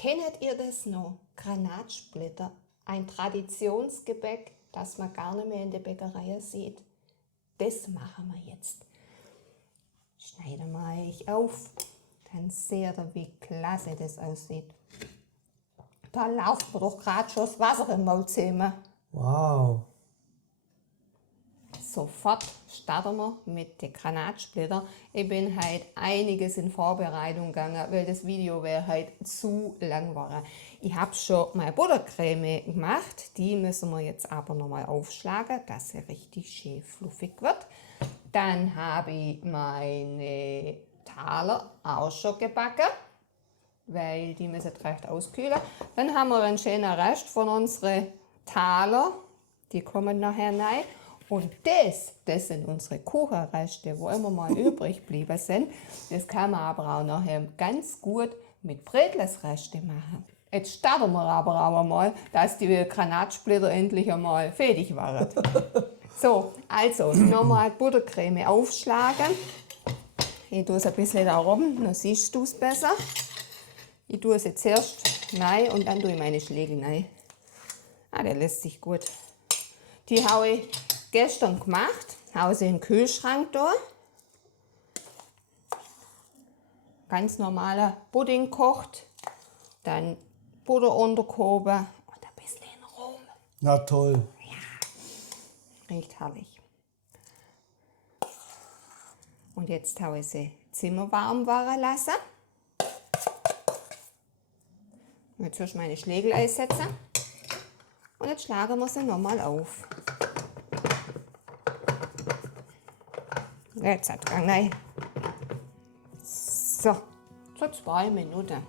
Kennt ihr das noch? Granatsplitter, ein Traditionsgebäck, das man gar nicht mehr in der Bäckerei sieht. Das machen wir jetzt. Schneiden wir euch auf, dann seht ihr, wie klasse das aussieht. Da läuft mir doch gerade schon das Wasser im Mund zusammen. Wow. Sofort starten wir mit den Granatsplitter. Ich bin heute einiges in Vorbereitung gegangen, weil das Video wäre heute zu lang geworden. Ich habe schon meine Buttercreme gemacht, die müssen wir jetzt aber nochmal aufschlagen, dass sie richtig schön fluffig wird. Dann habe ich meine Taler auch schon gebacken, weil die müssen recht auskühlen. Dann haben wir einen schönen Rest von unseren Taler, die kommen nachher rein. Und das sind unsere Kuchenreste, wo immer mal übrig geblieben sind. Das kann man aber auch nachher ganz gut mit Brätlesreste machen. Jetzt starten wir aber mal, dass die Granatsplitter endlich einmal fertig waren. So, also nochmal Buttercreme aufschlagen. Ich tue es ein bisschen da oben, dann siehst du es besser. Ich tue es jetzt zuerst rein und dann tue ich meine Schlägel rein. Der lässt sich gut. Die habe ich gestern gemacht, habe sie in den Kühlschrank da. Ganz normaler Pudding kocht, dann Butter untergehoben und ein bisschen Rum. Na toll. Ja, riecht herrlich. Und jetzt habe ich sie zimmerwarm werden lassen. Jetzt soll ich meine Schlägel einsetzen. Und jetzt schlagen wir sie nochmal auf. Jetzt hat Gang rein. So 2 Minuten.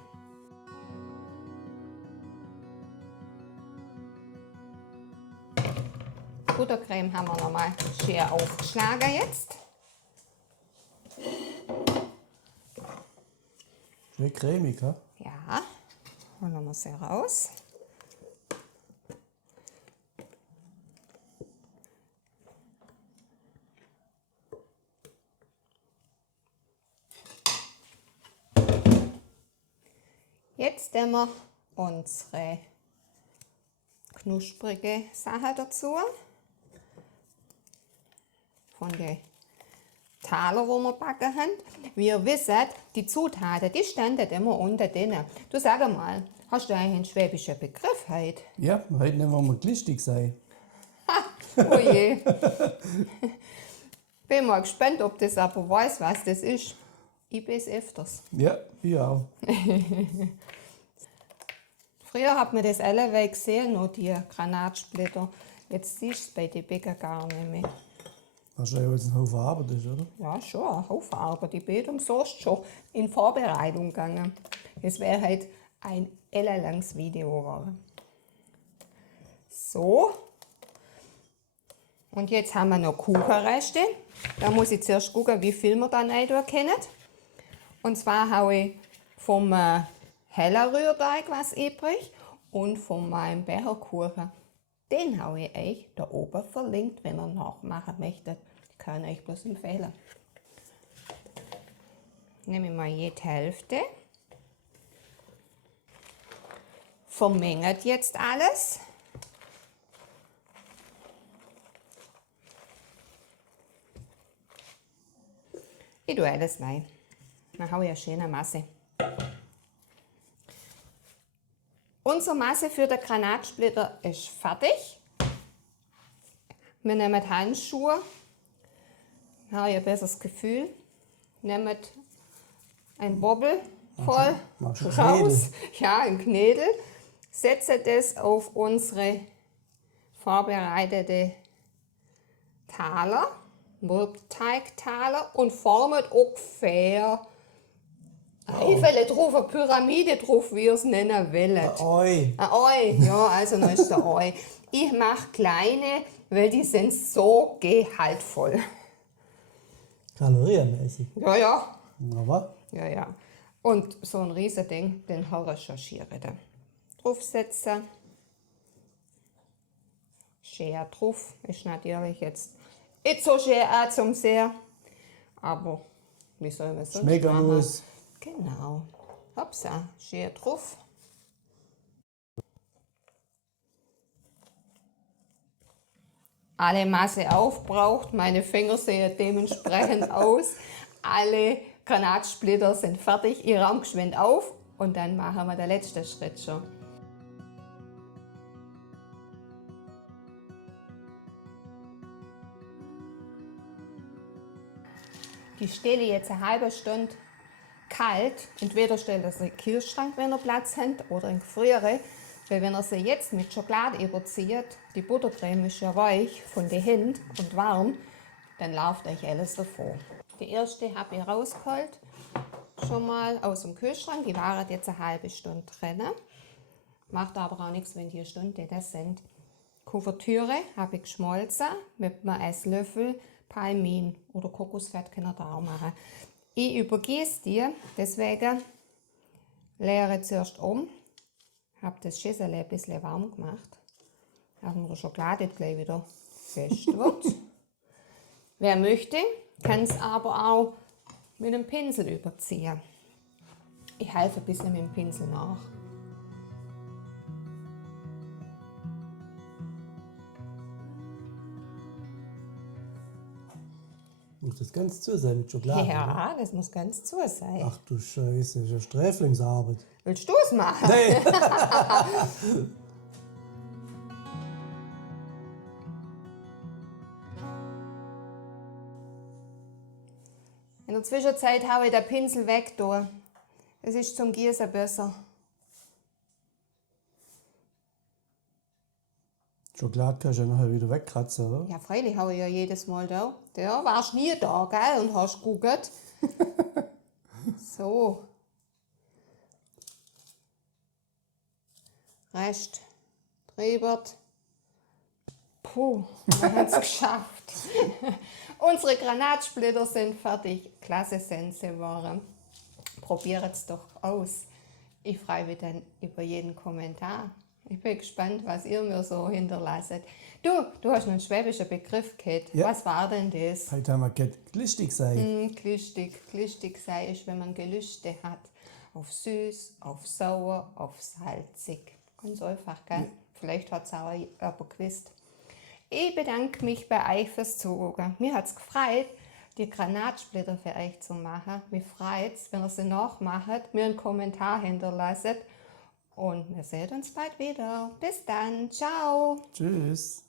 Buttercreme haben wir nochmal schön aufgeschlagen jetzt. Schön cremig, ha? Ja, holen wir sie raus. Jetzt nehmen wir unsere knusprige Sache dazu. Von den Taler, die wir backen haben. Wie ihr wisst, die Zutaten, die standen immer unter denen. Du sag mal, hast du eigentlich einen schwäbischen Begriff heute? Ja, heute nehmen wir mal glistig sein. Oh je. Bin mal gespannt, ob das aber weiß, was das ist. Ich bin es öfters. Ja, ich auch. Früher hat man das alle gesehen, noch die Granatsplitter. Jetzt siehst du es bei den Bäckern gar nicht mehr. Wahrscheinlich, weil es ein Haufen Arbeit ist, oder? Ja, schon, ein Haufen Arbeit. Ich bin umsonst schon in Vorbereitung gegangen. Es wäre halt ein ellenlanges Video geworden. So. Und jetzt haben wir noch Kuchenreste. Da muss ich zuerst gucken, wie viel wir da rein können. Und zwar habe ich vom heller Rührteig was übrig und von meinem Becherkuchen. Den habe ich euch da oben verlinkt, wenn ihr nachmachen möchtet. Ich kann euch bloß empfehlen. Nehme ich mal jede Hälfte. Vermengt jetzt alles. Ich tue alles rein. Dann habe ich eine schöne Masse. Unsere Masse für den Granatsplitter ist fertig. Wir nehmen Handschuhe, dann habe ich ein besseres Gefühl. Nehmt ein Bobbel voll raus, ja, ein Knädel. Setze das auf unsere vorbereitete Taler, Mürbeteigtaler und formet ungefähr Eifele drauf, eine Pyramide drauf, wie ihr es nennen wollt. Ein Ei. Ein Ei, ja, also dann ist der Ei. Ich mache kleine, weil die sind so gehaltvoll. Kalorienmäßig. Ja, ja. Aber Ja, ja. Und so ein riesen Ding, den recherchiere da. Draufsetzen. Schön drauf. Ist natürlich jetzt nicht so schön auch zum Sehen. Aber wie soll man sonst schmecken machen? muss. Genau. Hopsa, schön drauf. alle Masse aufbraucht. Meine Finger sehen dementsprechend aus. Alle Granatsplitter sind fertig. Ich räume geschwind auf und dann machen wir den letzten Schritt schon. Die stelle ich jetzt eine halbe Stunde kalt. Entweder stellt ihr sie in den Kühlschrank, wenn ihr Platz habt, oder in den Gefriere. Weil wenn ihr sie jetzt mit Schokolade überzieht, die Buttercreme ist ja weich von den Händen und warm, dann läuft euch alles davon. Die erste habe ich rausgeholt, schon mal aus dem Kühlschrank. Die waren jetzt eine halbe Stunde drin. Macht aber auch nichts, wenn die eine Stunde das sind. Kuvertüre habe ich geschmolzen mit einem Esslöffel Palmin oder Kokosfett könnt ihr da auch machen. Ich übergieße die, deswegen leere zuerst um. Habe das Schüssel ein bisschen warm gemacht, damit die Schokolade gleich wieder fest wird. Wer möchte, kann es aber auch mit einem Pinsel überziehen. Ich helfe ein bisschen mit dem Pinsel nach. Muss das ganz zu sein mit Schokolade? Oder? Ja, das muss ganz zu sein. Ach du Scheiße, das ist ja Sträflingsarbeit. Willst du es machen? Nee. In der Zwischenzeit habe ich den Pinsel weg. Das ist zum Gießen besser. Schokolade kannst du ja nachher wieder wegkratzen, oder? Ja, freilich habe ich ja jedes Mal da. Ja, warst nie da, gell? Und hast geguckt. So. Rest drüber. Puh, man hat es geschafft. Unsere Granatsplitter sind fertig. Klasse sind sie geworden. Probiert es doch aus. Ich freue mich dann über jeden Kommentar. Ich bin gespannt, was ihr mir so hinterlasst. Du hast einen schwäbischen Begriff gehabt. Ja. Was war denn das? Heute haben wir glistig sein. Glistig sei ist, wenn man Gelüste hat. Auf süß, auf sauer, auf salzig. Ganz einfach, gell? Ja. Vielleicht hat es auch jemand gewusst. Ich bedanke mich bei euch fürs Zuhören. Mir hat es gefreut, die Granatsplitter für euch zu machen. Mich freut es, wenn ihr sie nachmacht, mir einen Kommentar hinterlasst. Und wir sehen uns bald wieder. Bis dann. Ciao. Tschüss.